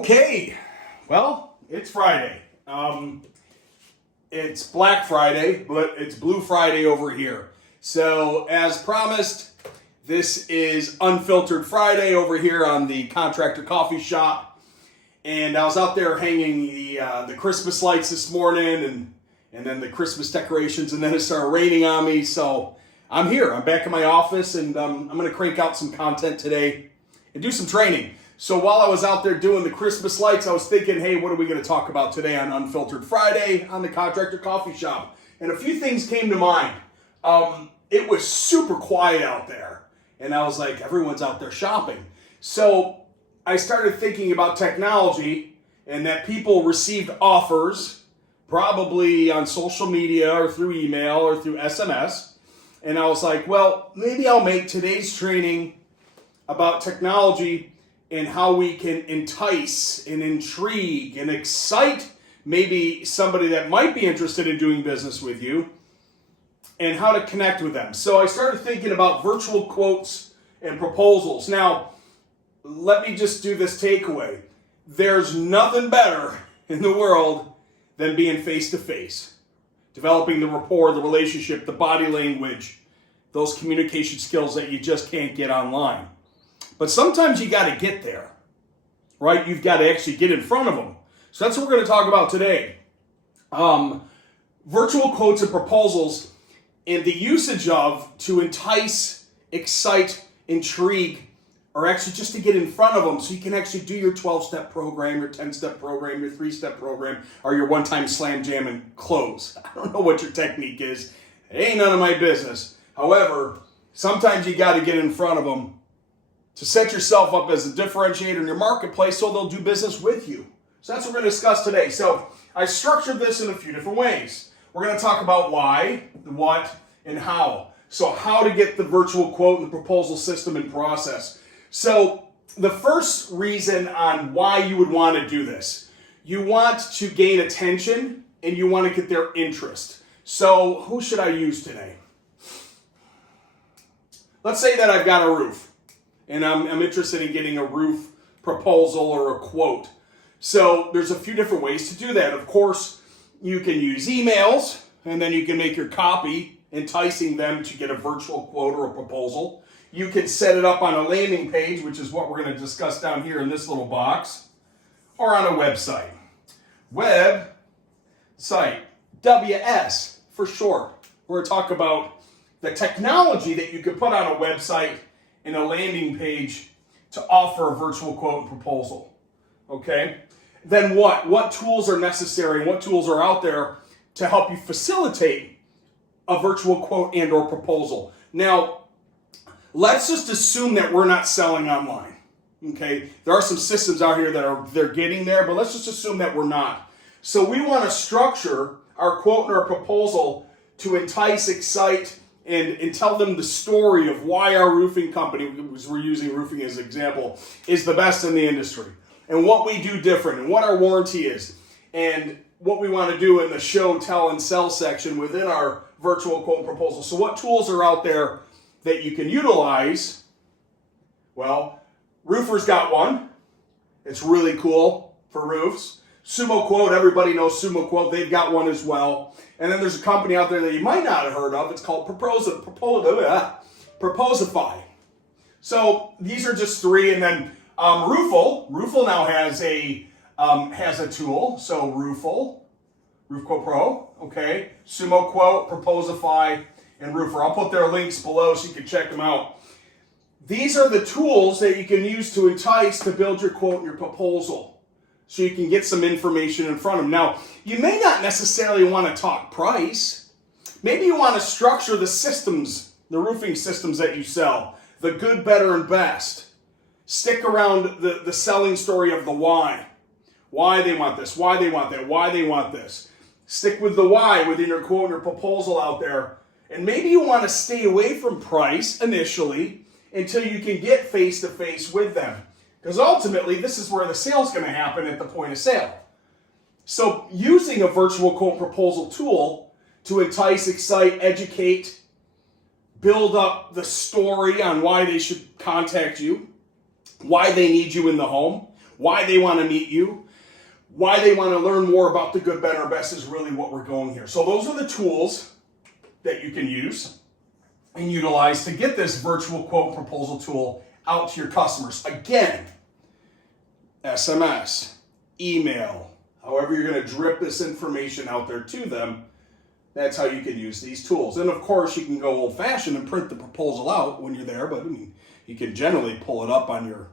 Okay, well, it's Friday. It's Black Friday, but it's Blue Friday over here. So, as promised, this is Unfiltered Friday over here on the Contractor Coffee Shop. And I was out there hanging the Christmas lights this morning and then the Christmas decorations, and then it started raining on me. So, I'm here. I'm back in my office, and I'm going to crank out some content today and do some training. So while I was out there doing the Christmas lights, I was thinking, hey, what are we going to talk about today on Unfiltered Friday on the Contractor Coffee Shop? And a few things came to mind. It was super quiet out there, and I was like, everyone's out there shopping. So I started thinking about technology and that people received offers, probably on social media or through email or through SMS. And I was like, well, maybe I'll make today's training about technology and how we can entice and intrigue and excite maybe somebody that might be interested in doing business with you, and how to connect with them. So I started thinking about virtual quotes and proposals. Now, let me just do this takeaway. There's nothing better in the world than being face-to-face. Developing the rapport, the relationship, the body language, those communication skills that you just can't get online. But sometimes you got to get there, right? You've got to actually get in front of them. So that's what we're going to talk about today. Virtual quotes and proposals, and the usage of to entice, excite, intrigue, or actually just to get in front of them so you can actually do your 12-step program, your 10-step program, your 3-step program, or your one-time slam jam and close. I don't know what your technique is. It ain't none of my business. However, sometimes you got to get in front of them to set yourself up as a differentiator in your marketplace so they'll do business with you. So that's what we're going to discuss today. So I structured this in a few different ways. We're going to talk about why, the what, and how. So how to get the virtual quote and the proposal system in process. So the first reason on why you would want to do this, you want to gain attention and you want to get their interest. So who should I use today? Let's say that I've got a roof. And I'm interested in getting a roof proposal or a quote. So there's a few different ways to do that. Of course, you can use emails, and then you can make your copy enticing them to get a virtual quote or a proposal. You can set it up on a landing page, which is what we're going to discuss down here in this little box, or on a website. Website, WS for short. We're going to talk about the technology that you could put on a website in a landing page to offer a virtual quote and proposal. Okay? Then what? What tools are necessary and what tools are out there to help you facilitate a virtual quote and or proposal? Now, let's just assume that we're not selling online. Okay? There are some systems out here that they're getting there, but let's just assume that we're not. So we want to structure our quote and our proposal to entice, excite, and tell them the story of why our roofing company, because we're using roofing as an example, is the best in the industry, and what we do different, and what our warranty is, and what we want to do in the show, tell, and sell section within our virtual quote and proposal. So what tools are out there that you can utilize? Well, Roofer's got one. It's really cool for roofs. Sumo Quote, everybody knows Sumo Quote. They've got one as well. And then there's a company out there that you might not have heard of. It's called Proposify. So these are just three. And then Roofle now has a tool. So Roofle Quote Pro, okay, Sumo Quote, Proposify, and Roofer. I'll put their links below so you can check them out. These are the tools that you can use to entice to build your quote and your proposal, so you can get some information in front of them. Now, you may not necessarily want to talk price. Maybe you want to structure the systems, the roofing systems that you sell, the good, better, and best. Stick around the selling story of the why. Why they want this, why they want that, why they want this. Stick with the why within your quote and your proposal out there. And maybe you want to stay away from price initially until you can get face-to-face with them. Because ultimately, this is where the sale is going to happen at the point of sale. So using a virtual quote proposal tool to entice, excite, educate, build up the story on why they should contact you, why they need you in the home, why they want to meet you, why they want to learn more about the good, better, best is really what we're going here. So those are the tools that you can use and utilize to get this virtual quote proposal tool out to your customers. Again, SMS, email, however you're going to drip this information out there to them, that's how you can use these tools. And of course, you can go old-fashioned and print the proposal out when you're there, but I mean, you can generally pull it up on your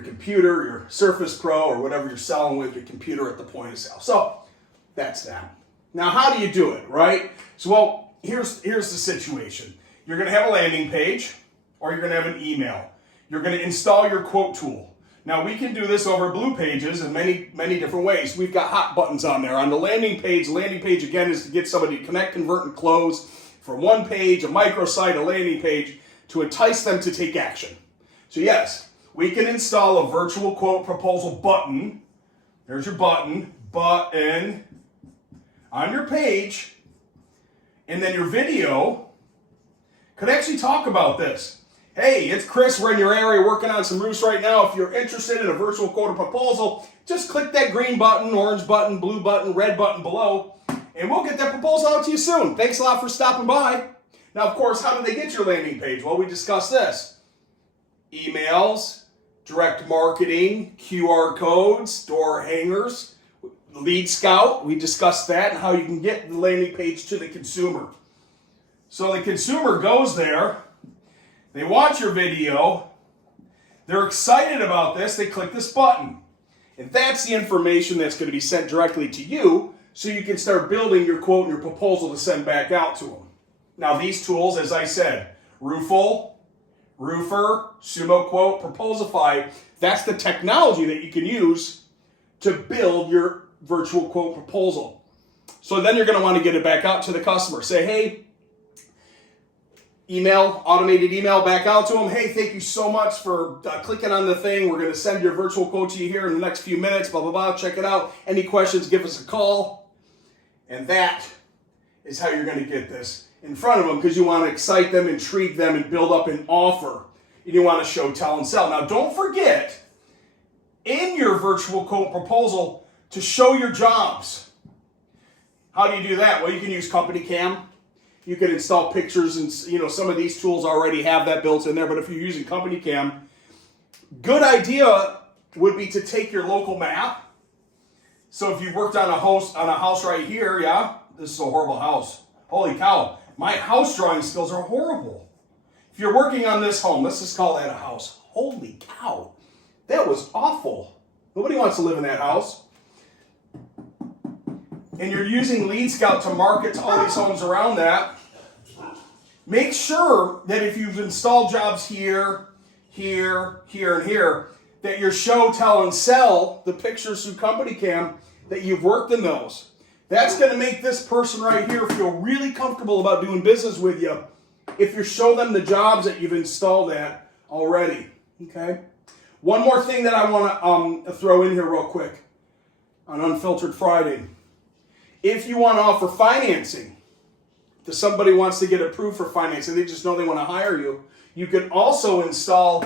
computer, your Surface Pro, or whatever you're selling with your computer at the point of sale. So that's that. Now, how do you do it, right? So, well, here's the situation. You're going to have a landing page, or you're going to have an email. You're going to install your quote tool. Now, we can do this over BluePages in many different ways. We've got hot buttons on there. On the landing page again is to get somebody to connect, convert, and close from one page, a microsite, a landing page, to entice them to take action. So yes, we can install a virtual quote proposal button. There's your button on your page, and then your video could actually talk about this. Hey, it's Chris. We're in your area working on some roofs right now. If you're interested in a virtual quote or proposal, just click that green button, orange button, blue button, red button below, and we'll get that proposal out to you soon. Thanks a lot for stopping by. Now, of course, how do they get your landing page? Well, we discussed this. Emails, direct marketing, QR codes, door hangers, lead scout. We discussed that and how you can get the landing page to the consumer. So the consumer goes there. They watch your video, they're excited about this, they click this button. And that's the information that's going to be sent directly to you so you can start building your quote and your proposal to send back out to them. Now these tools, as I said, Roofle, Roofer, Sumo Quote, Proposify, that's the technology that you can use to build your virtual quote proposal. So then you're going to want to get it back out to the customer. Say, hey, automated email back out to them. Hey, thank you so much for clicking on the thing. We're going to send your virtual quote to you here in the next few minutes, blah, blah, blah. Check it out. Any questions, give us a call. And that is how you're going to get this in front of them, because you want to excite them, intrigue them, and build up an offer. And you want to show, tell, and sell. Now, don't forget, in your virtual quote proposal, to show your jobs. How do you do that? Well, you can use Company Cam. You can install pictures, and some of these tools already have that built in there. But if you're using Company Cam, good idea would be to take your local map. So if you worked on a house right here, yeah, this is a horrible house. Holy cow, my house drawing skills are horrible. If you're working on this home, let's just call that a house. Holy cow, that was awful. Nobody wants to live in that house. And you're using Lead Scout to market to all these homes around that. Make sure that if you've installed jobs here, here, here, and here, that your show, tell, and sell the pictures through Company Cam, that you've worked in those. That's going to make this person right here feel really comfortable about doing business with you if you show them the jobs that you've installed at already. Okay? One more thing that I want to throw in here real quick on Unfiltered Friday. If you want to offer financing to somebody who wants to get approved for financing, they just know they want to hire you, you can also install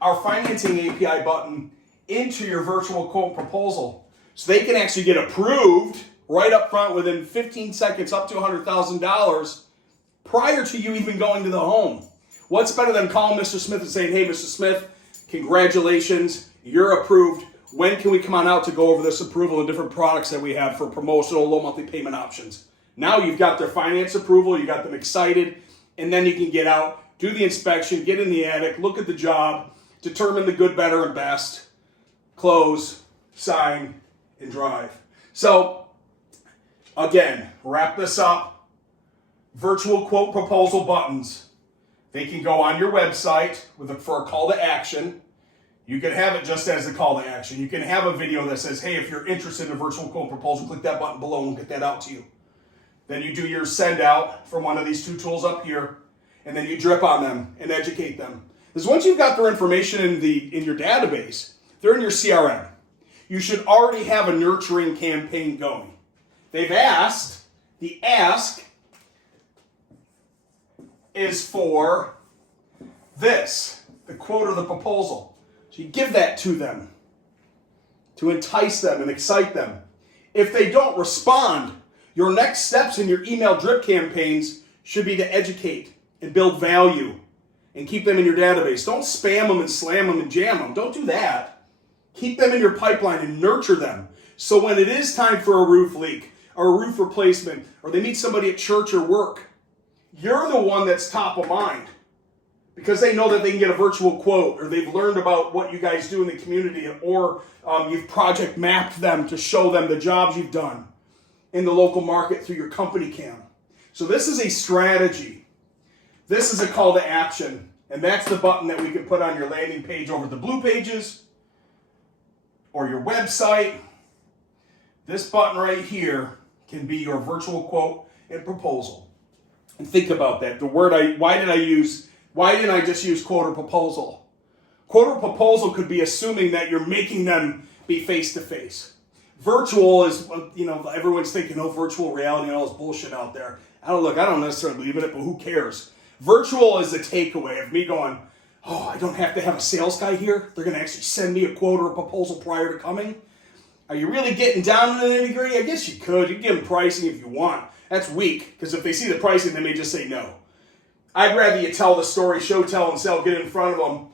our financing API button into your virtual quote proposal. So they can actually get approved right up front within 15 seconds up to $100,000 prior to you even going to the home. What's better than calling Mr. Smith and saying, hey, Mr. Smith, congratulations, you're approved. When can we come on out to go over this approval of different products that we have for promotional low monthly payment options? Now you've got their finance approval, you got them excited, and then you can get out, do the inspection, get in the attic, look at the job, determine the good, better, and best, close, sign, and drive. So, again, wrap this up. Virtual quote proposal buttons. They can go on your website for a call to action. You can have it just as a call to action. You can have a video that says, hey, if you're interested in a virtual quote proposal, click that button below and we'll get that out to you. Then you do your send out from one of these two tools up here, and then you drip on them and educate them. Because once you've got their information in your database, they're in your CRM. You should already have a nurturing campaign going. They've asked, the ask is for this, the quote or the proposal. So you give that to them. to entice them and excite them. If they don't respond, your next steps in your email drip campaigns should be to educate and build value and keep them in your database. Don't spam them and slam them and jam them. Don't do that. Keep them in your pipeline and nurture them. So when it is time for a roof leak or a roof replacement, or they meet somebody at church or work, you're the one that's top of mind because they know that they can get a virtual quote, or they've learned about what you guys do in the community, or you've project mapped them to show them the jobs you've done in the local market through your company cam. So this is a strategy. This is a call to action, and that's the button that we can put on your landing page over the BluePages or your website. This button right here can be your virtual quote and proposal. And think about that. Why didn't I just use quote or proposal? Quote or proposal could be assuming that you're making them be face-to-face. Virtual is, everyone's thinking, virtual reality and all this bullshit out there. I don't necessarily believe in it, but who cares? Virtual is a takeaway of me going, I don't have to have a sales guy here. They're going to actually send me a quote or a proposal prior to coming. Are you really getting down to the nitty-gritty? I guess you could. You can give them pricing if you want. That's weak, because if they see the pricing, they may just say no. I'd rather you tell the story, show, tell, and sell, get in front of them,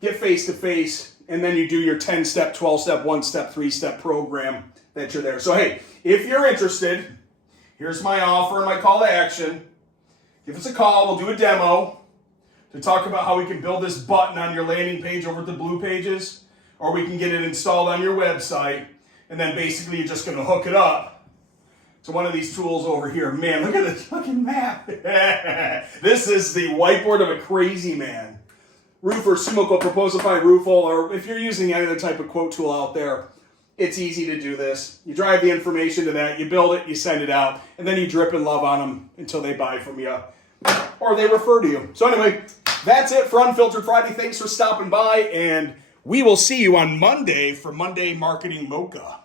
get face-to-face, and then you do your 10-step, 12-step, 1-step, 3-step program that you're there. So, hey, if you're interested, here's my offer and my call to action. Give us a call. We'll do a demo to talk about how we can build this button on your landing page over at the BluePages, or we can get it installed on your website, and then basically you're just going to hook it up to one of these tools over here. Man, look at this fucking map. This is the whiteboard of a crazy man. Roofer, Sumoko, Proposify, Roofle, or if you're using any other type of quote tool out there, it's easy to do this. You drive the information to that, you build it, you send it out, and then you drip and love on them until they buy from you or they refer to you. So anyway, that's it for Unfiltered Friday. Thanks for stopping by, and we will see you on Monday for Monday Marketing Mocha.